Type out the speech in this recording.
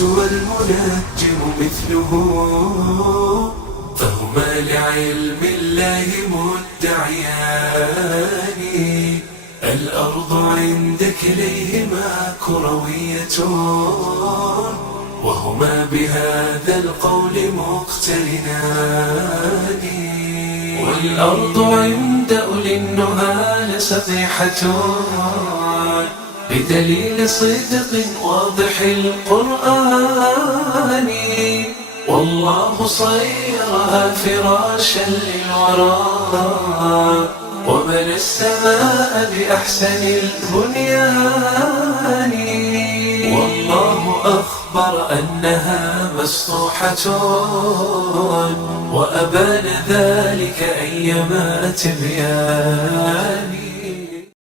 الشمس والمنجم مثله، فهما لعلم الله مدعيان. الأرض عند كليهما كروية، وهما بهذا القول مقترنان. والأرض عند أولي النهى لسطيحة، بدليل صدق واضح القرآن. والله صيرها فراشا للورى، وبنى السماء بأحسن البنيان. والله أخبر أنها مسطوحة، وأبان ذلك أيما تبيان.